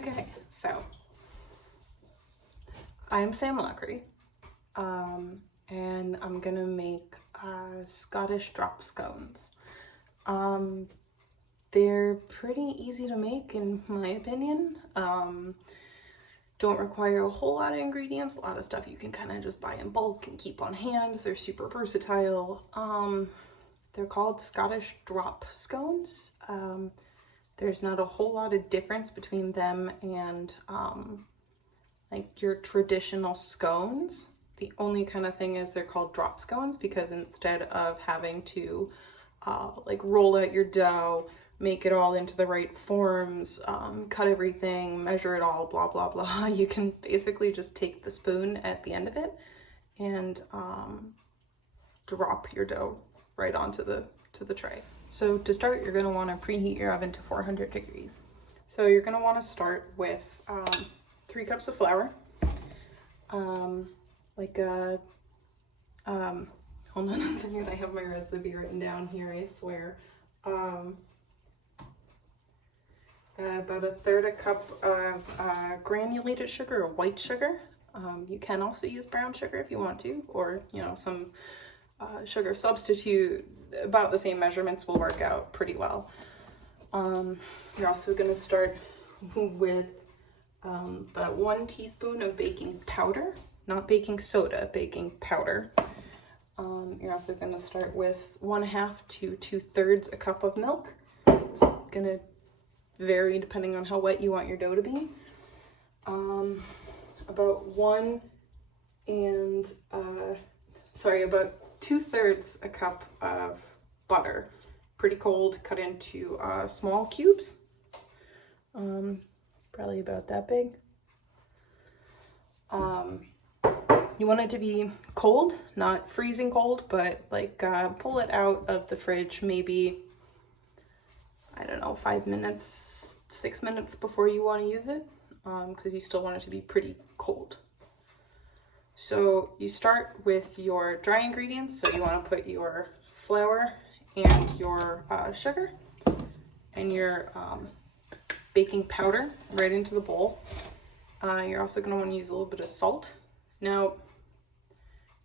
Okay, so I'm Sam Lockery, and I'm gonna make Scottish drop scones. They're pretty easy to make in my opinion. Don't require a whole lot of ingredients, a lot of stuff you can kind of just buy in bulk and keep on hand. They're super versatile. They're called Scottish drop scones. There's not a whole lot of difference between them and like your traditional scones. The only kind of thing is they're called drop scones because instead of having to like roll out your dough, make it all into the right forms, cut everything, measure it all, blah, blah, blah, you can basically just take the spoon at the end of it and drop your dough right onto the tray. So to start, you're gonna wanna preheat your oven to 400 degrees. So you're gonna wanna start with 3 cups of flour, hold on a second, I have my recipe written down here, I swear. About 1/3 cup of granulated sugar or white sugar. You can also use brown sugar if you want to, or some sugar substitute. About the same measurements will work out pretty well. You're also going to start with about 1 teaspoon of baking powder, not baking soda, baking powder. You're also going to start with 1/2 to 2/3 a cup of milk. It's going to vary depending on how wet you want your dough to be. About 2/3 a cup of butter, pretty cold, cut into small cubes, probably about that big. You want it to be cold, not freezing cold, but like pull it out of the fridge maybe, I don't know, 5 minutes, 6 minutes before you want to use it, because you still want it to be pretty cold. So you start with your dry ingredients. So you want to put your flour and your sugar and your baking powder right into the bowl. You're also going to want to use a little bit of salt. Now,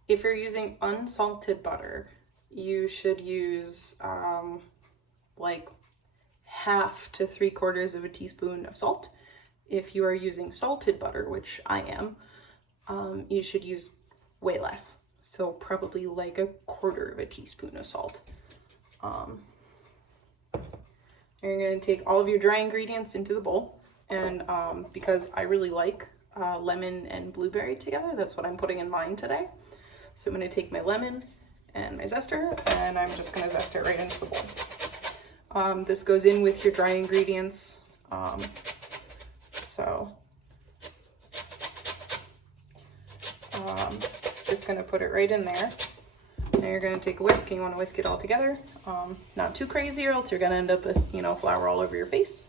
if you're using unsalted butter, you should use like 1/2 to 3/4 of a teaspoon of salt. If you are using salted butter, which I am, you should use way less. So probably like 1/4 of a teaspoon of salt. You're going to take all of your dry ingredients into the bowl, and because I really like lemon and blueberry together, that's what I'm putting in mine today. So I'm going to take my lemon and my zester, and I'm just going to zest it right into the bowl. This goes in with your dry ingredients. Just gonna put it right in there. Now you're gonna take a whisk and you wanna whisk it all together. Not too crazy or else you're gonna end up with, flour all over your face.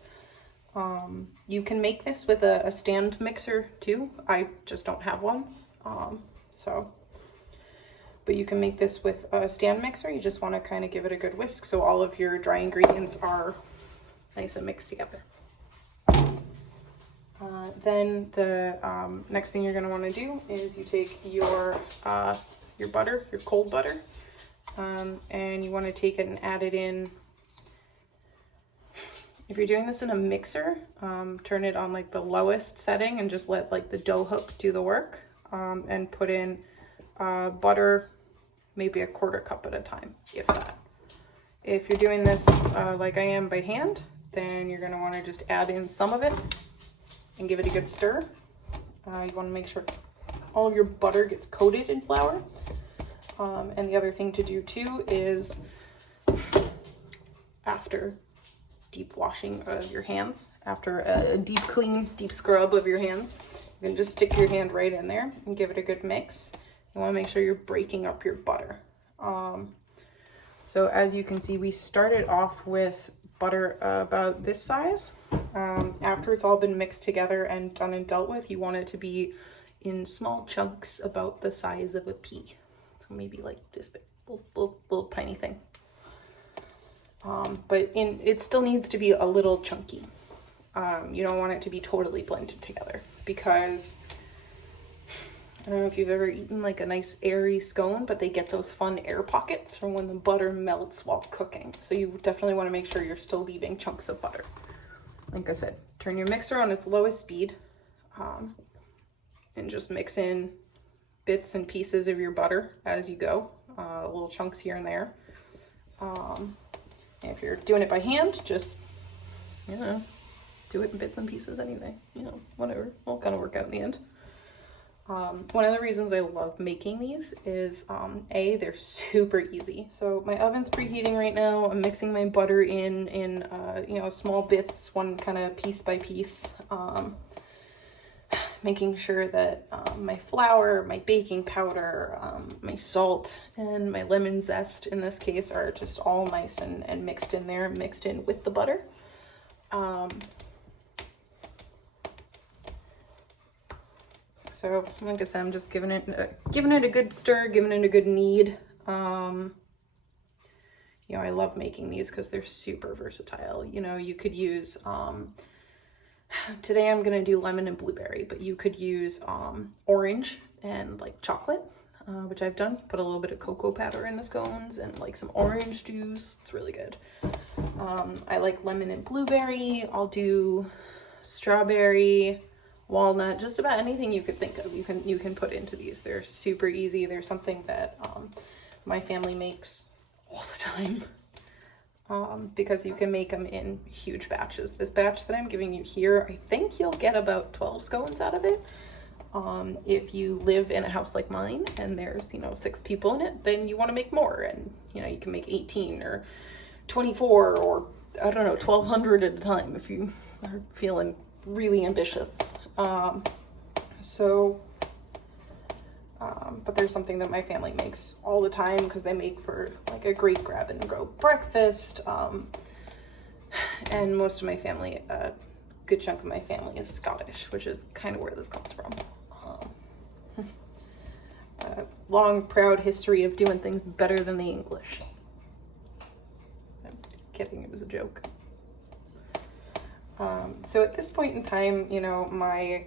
You can make this with a stand mixer too. I just don't have one. But you can make this with a stand mixer. You just wanna kind of give it a good whisk so all of your dry ingredients are nice and mixed together. Then the next thing you're going to want to do is you take your butter, your cold butter, and you want to take it and add it in. If you're doing this in a mixer, turn it on like the lowest setting and just let like the dough hook do the work, and put in butter maybe 1/4 cup at a time, if that. If you're doing this like I am by hand, then you're going to want to just add in some of it and give it a good stir. You want to make sure all of your butter gets coated in flour. And the other thing to do too is, after deep washing of your hands, after a deep clean, deep scrub of your hands, you can just stick your hand right in there and give it a good mix. You want to make sure you're breaking up your butter. So as you can see, we started off with butter about this size. After it's all been mixed together and done and dealt with, you want it to be in small chunks about the size of a pea. So maybe like this big, little tiny thing. But it still needs to be a little chunky. You don't want it to be totally blended together, because I don't know if you've ever eaten like a nice airy scone, but they get those fun air pockets from when the butter melts while cooking. So you definitely want to make sure you're still leaving chunks of butter. Like I said, turn your mixer on its lowest speed, and just mix in bits and pieces of your butter as you go, little chunks here and there. And if you're doing it by hand, just, you know, do it in bits and pieces anyway. You know, whatever. It'll kind of work out in the end. One of the reasons I love making these is, A, they're super easy. So my oven's preheating right now. I'm mixing my butter in you know, small bits, one kind of piece by piece. Making sure that my flour, my baking powder, my salt, and my lemon zest in this case are just all nice and mixed in there, mixed in with the butter. So like I said, I'm just giving it a good stir, giving it a good knead. You know, I love making these because they're super versatile. You know, you could use, today I'm gonna do lemon and blueberry, but you could use orange and like chocolate, which I've done. Put a little bit of cocoa powder in the scones and like some orange juice. It's really good. I like lemon and blueberry. I'll do strawberry, walnut, just about anything you could think of. You can put into these. They're super easy. They're something that my family makes all the time, because you can make them in huge batches. This batch that I'm giving you here, I think you'll get about 12 scones out of it. If you live in a house like mine and there's, you know, 6 people in it, then you want to make more, and you know, you can make 18 or 24 or I don't know, 1,200 at a time if you are feeling really ambitious. But there's something that my family makes all the time because they make for like a great grab and go breakfast. And most of my family, a good chunk of my family is Scottish, which is kind of where this comes from. A long, proud history of doing things better than the English. I'm kidding, it was a joke. So at this point in time, you know, my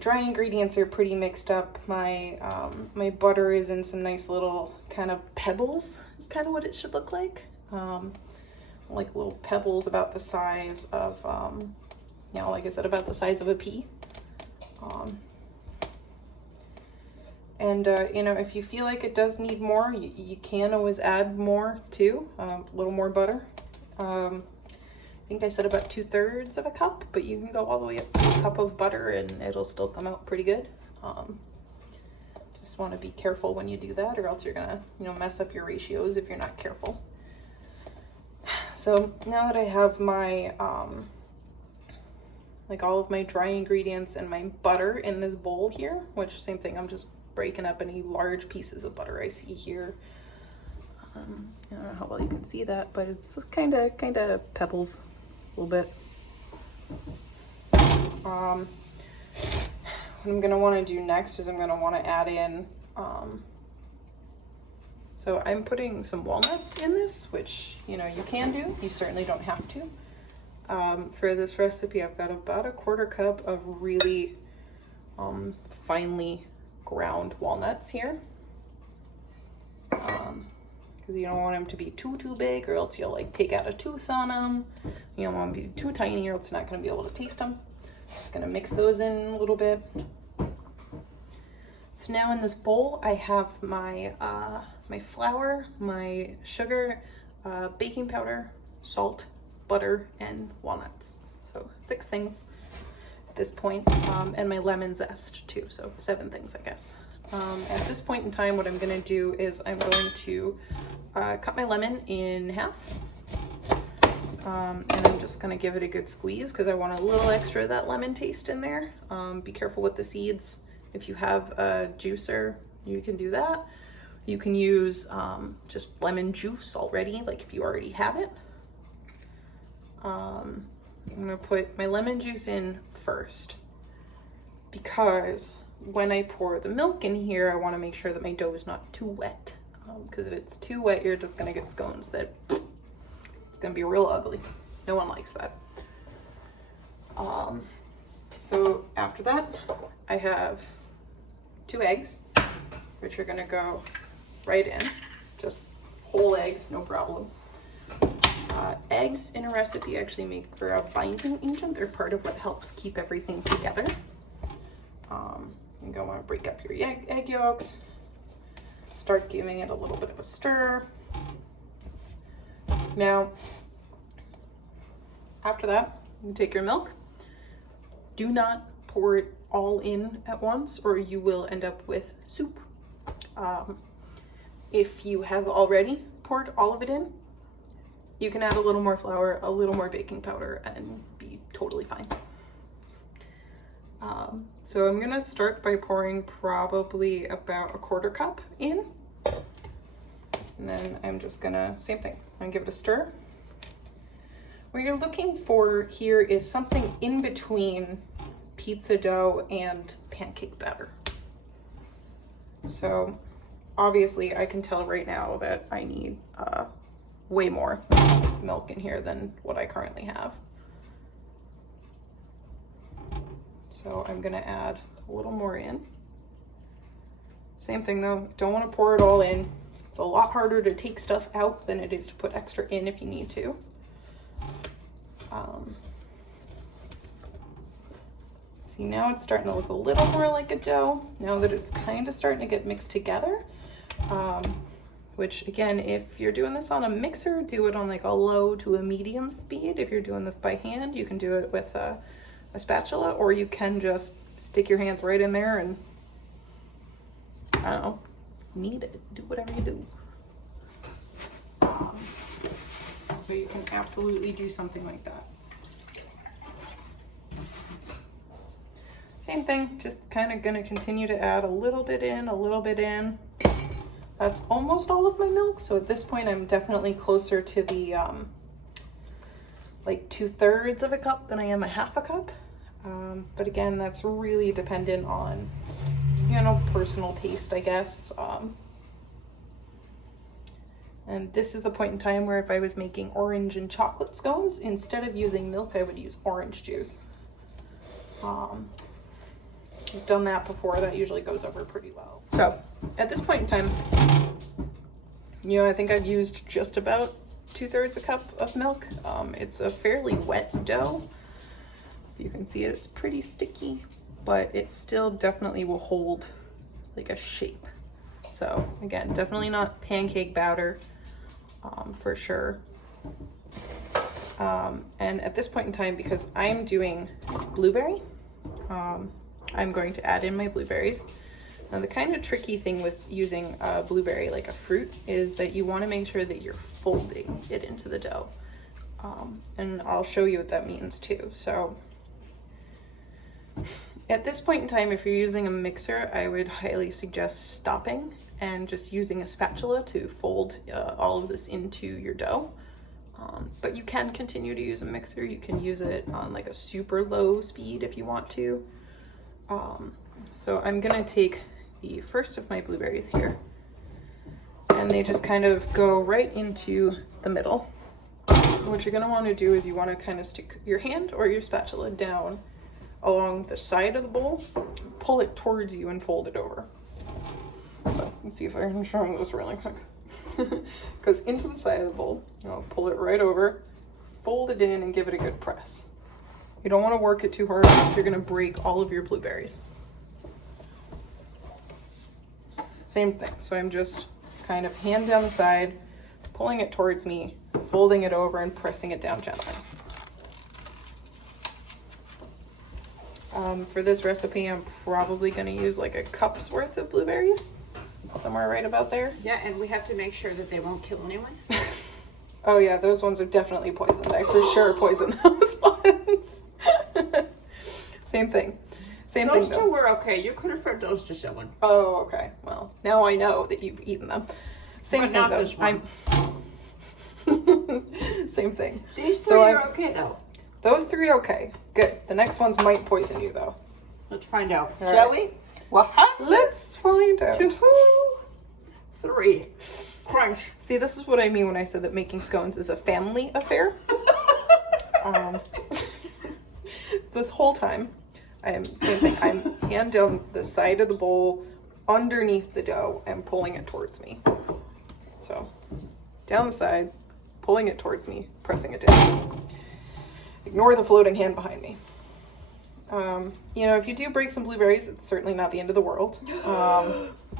dry ingredients are pretty mixed up. My my butter is in some nice little kind of pebbles, is kind of what it should look like. Like little pebbles about the size of, you know, like I said, about the size of a pea. You know, if you feel like it does need more, you can always add more too, a little more butter. I think I said about 2/3 of a cup, but you can go all the way up to a cup of butter and it'll still come out pretty good. Just want to be careful when you do that, or else you're gonna, you know, mess up your ratios if you're not careful. So now that I have my, like all of my dry ingredients and my butter in this bowl here, which same thing, I'm just breaking up any large pieces of butter I see here. I don't know how well you can see that, but it's kind of pebbles a little bit. What I'm gonna want to do next is I'm gonna want to add in, so I'm putting some walnuts in this, which, you know, you can do, you certainly don't have to. For this recipe, I've got about a 1/4 cup of really finely ground walnuts here. Because you don't want them to be too big, or else you'll like take out a tooth on them. You don't want them to be too tiny, or else you're not going to be able to taste them. Just going to mix those in a little bit. So now in this bowl, I have my my flour, my sugar, baking powder, salt, butter, and walnuts. So 6 things at this point, and my lemon zest too. So 7 things, I guess. At this point in time, what I'm going to do is I'm going to cut my lemon in half, and I'm just going to give it a good squeeze because I want a little extra of that lemon taste in there. Be careful with the seeds. If you have a juicer, you can do that. You can use just lemon juice already, like if you already have it. I'm going to put my lemon juice in first because when I pour the milk in here, I want to make sure that my dough is not too wet, because if it's too wet, you're just going to get scones that it's going to be real ugly. No one likes that. So after that, I have 2 eggs, which are gonna go right in. Just whole eggs, no problem. Eggs in a recipe actually make for a binding agent. They're part of what helps keep everything together. You're gonna wanna break up your egg yolks, start giving it a little bit of a stir. Now, after that, you take your milk. Do not pour it all in at once or you will end up with soup. If you have already poured all of it in, you can add a little more flour, a little more baking powder, and be totally fine. So I'm gonna start by pouring probably about a 1/4 cup in. And then I'm just gonna, same thing, I'm gonna give it a stir. What you're looking for here is something in between pizza dough and pancake batter. So obviously I can tell right now that I need way more milk in here than what I currently have. So I'm gonna add a little more in. Same thing though, don't wanna pour it all in. It's a lot harder to take stuff out than it is to put extra in if you need to. See, now it's starting to look a little more like a dough, now that it's kind of starting to get mixed together. Which again, if you're doing this on a mixer, do it on like a low to a medium speed. If you're doing this by hand, you can do it with a spatula, or you can just stick your hands right in there and, I don't know, knead it, do whatever you do. So you can absolutely do something like that. Same thing, just kind of gonna continue to add a little bit in, a little bit in. That's almost all of my milk, so at this point I'm definitely closer to the like 2/3 of a cup than I am a 1/2 cup. But again, that's really dependent on, you know, personal taste, I guess. And this is the point in time where if I was making orange and chocolate scones, instead of using milk, I would use orange juice. I've done that before, that usually goes over pretty well. So at this point in time, you know, I think I've used just about 2/3 a cup of milk. It's a fairly wet dough. You can see it, it's pretty sticky, but it still definitely will hold like a shape. So again, definitely not pancake batter, for sure. And at this point in time, because I'm doing blueberry, I'm going to add in my blueberries. Now the kind of tricky thing with using a blueberry like a fruit is that you want to make sure that you're folding it into the dough. And I'll show you what that means too. So at this point in time, if you're using a mixer, I would highly suggest stopping and just using a spatula to fold all of this into your dough. But you can continue to use a mixer. You can use it on like a super low speed if you want to. So I'm gonna take the first of my blueberries here, and they just kind of go right into the middle. What you're gonna wanna do is you wanna kind of stick your hand or your spatula down along the side of the bowl, pull it towards you and fold it over. So let's see if I can show this really quick. Goes into the side of the bowl, I'll pull it right over, fold it in and give it a good press. You don't want to work it too hard because you're going to break all of your blueberries. Same thing, so I'm just kind of hand down the side, pulling it towards me, folding it over and pressing it down gently. For this recipe, I'm probably going to use like a cup's worth of blueberries, somewhere right about there. Yeah, and we have to make sure that they won't kill anyone. Oh yeah, those ones are definitely poisoned. I for sure poisoned those ones. Same thing. Same thing. Those two were okay. You could have fed those to someone. Oh, okay. Well, now I know that you've eaten them. Same thing not though. This one. Same thing. These three are okay though. Those 3 okay. Good. The next ones might poison you though. Let's find out. All Shall right. we? Well, Let's find out. 2, 3. Crunch. See, this is what I mean when I said that making scones is a family affair. this whole time, same thing, I'm hand down the side of the bowl underneath the dough and pulling it towards me. So down the side, pulling it towards me, pressing it down. Ignore the floating hand behind me. You know, if you do break some blueberries, it's certainly not the end of the world.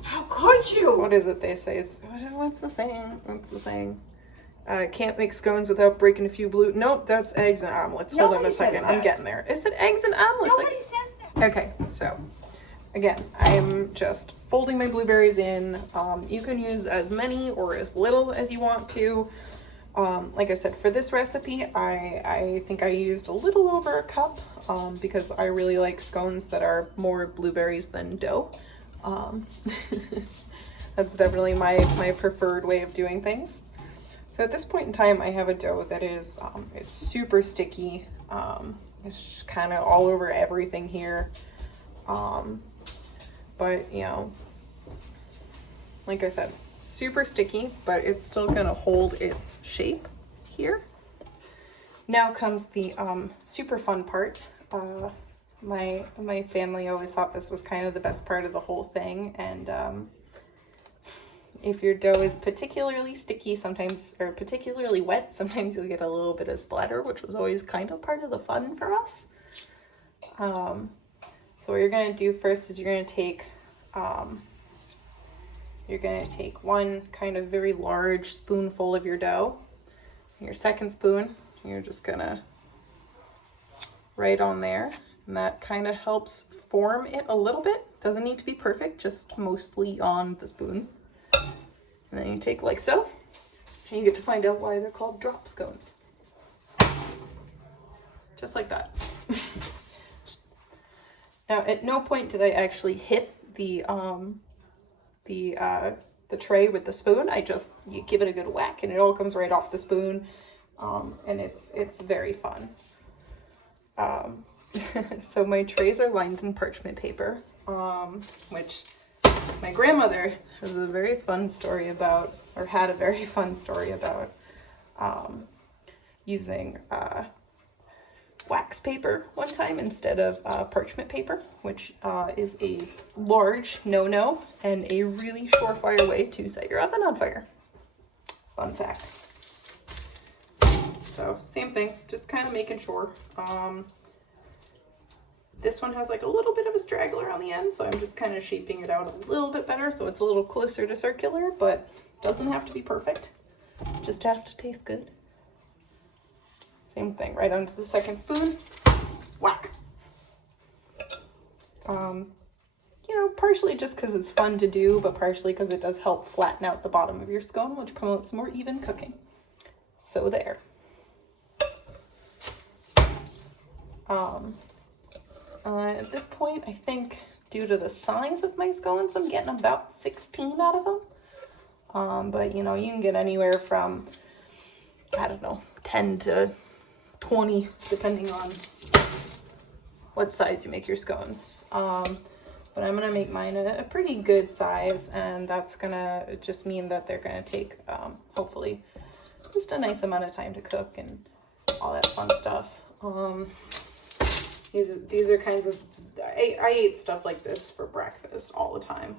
How could you? What is it they say? What's the saying? What's the saying? Can't make scones without breaking a few blue. Nope, that's eggs and omelets. Hold on a second. I'm getting there. I said eggs and omelets. Nobody says that. Okay, so again, I'm just folding my blueberries in. You can use as many or as little as you want to. Like I said, for this recipe, I think I used a little over a cup because I really like scones that are more blueberries than dough. That's definitely my preferred way of doing things. So at this point in time, I have a dough that is, it's super sticky. It's just kind of all over everything here. But, you know, like I said, super sticky, but it's still gonna hold its shape here. Now comes the super fun part. My family always thought this was kind of the best part of the whole thing, and if your dough is particularly sticky sometimes, or particularly wet, sometimes you'll get a little bit of splatter, which was always kind of part of the fun for us. So what you're gonna do first is you're gonna take one kind of very large spoonful of your dough. Your second spoon, you're just gonna right on there, and that kind of helps form it a little bit. Doesn't need to be perfect, just mostly on the spoon. And then you take like so, and you get to find out why they're called drop scones. Just like that. Now, at no point did I actually hit the tray with the spoon. You give it a good whack and it all comes right off the spoon. And it's very fun. So my trays are lined in parchment paper, which my grandmother has a very fun story about, or had a very fun story about, using wax paper one time instead of parchment paper, which is a large no-no and a really surefire way to set your oven on fire. Fun fact. So same thing, just kind of making sure. This one has like a little bit of a straggler on the end, so I'm just kind of shaping it out a little bit better so it's a little closer to circular, but doesn't have to be perfect. Just has to taste good. Same thing, right onto the second spoon, whack. You know, partially just because it's fun to do, but partially because it does help flatten out the bottom of your scone, which promotes more even cooking. So there. At this point, I think due to the size of my scones, I'm getting about 16 out of them. But you know, you can get anywhere from, I don't know, 10 to 20, depending on what size you make your scones. But I'm gonna make mine a pretty good size, and that's gonna just mean that they're gonna take, hopefully, just a nice amount of time to cook and all that fun stuff. These are kinds of, I ate stuff like this for breakfast all the time,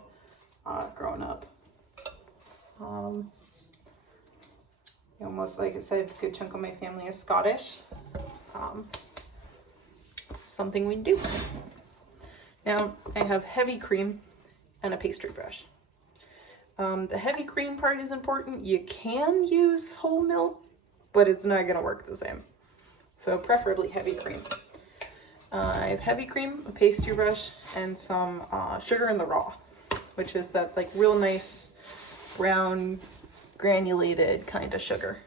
growing up. You know, most, like I said, a good chunk of my family is Scottish. It's something we do. Now, I have heavy cream and a pastry brush. The heavy cream part is important. You can use whole milk, but it's not gonna work the same. So preferably heavy cream. I have heavy cream, a pastry brush, and some sugar in the raw, which is that like real nice brown granulated kind of sugar.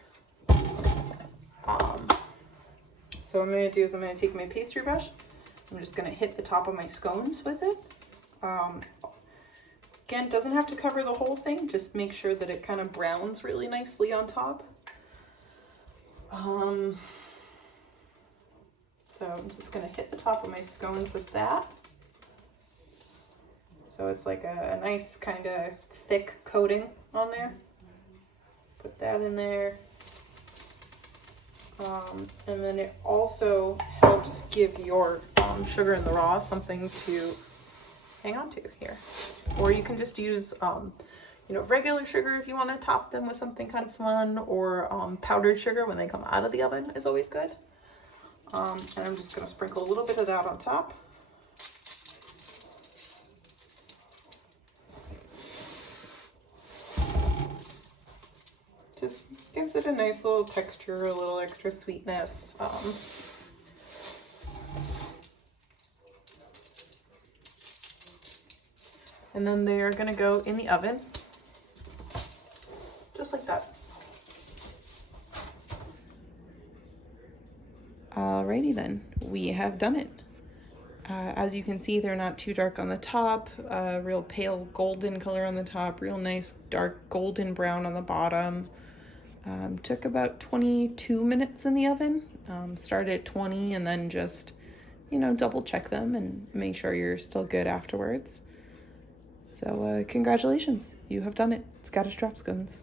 So what I'm going to do is I'm going to take my pastry brush. I'm just going to hit the top of my scones with it. Again, doesn't have to cover the whole thing. Just make sure that it kind of browns really nicely on top. So I'm just going to hit the top of my scones with that. So it's like a nice kind of thick coating on there. Put that in there. And then it also helps helps give your sugar in the raw something to hang on to here. Or you can just use, you know, regular sugar if you want to top them with something kind of fun, or powdered sugar when they come out of the oven is always good. And I'm just going to sprinkle a little bit of that on top. Just gives it a nice little texture, a little extra sweetness. And then they are going to go in the oven, just like that. Alrighty then, we have done it. As you can see, they're not too dark on the top, real pale golden color on the top, real nice dark golden brown on the bottom. Took about 22 minutes in the oven. Start at 20 and then just, you know, double check them and make sure you're still good afterwards. So congratulations, you have done it. Scottish drop scones.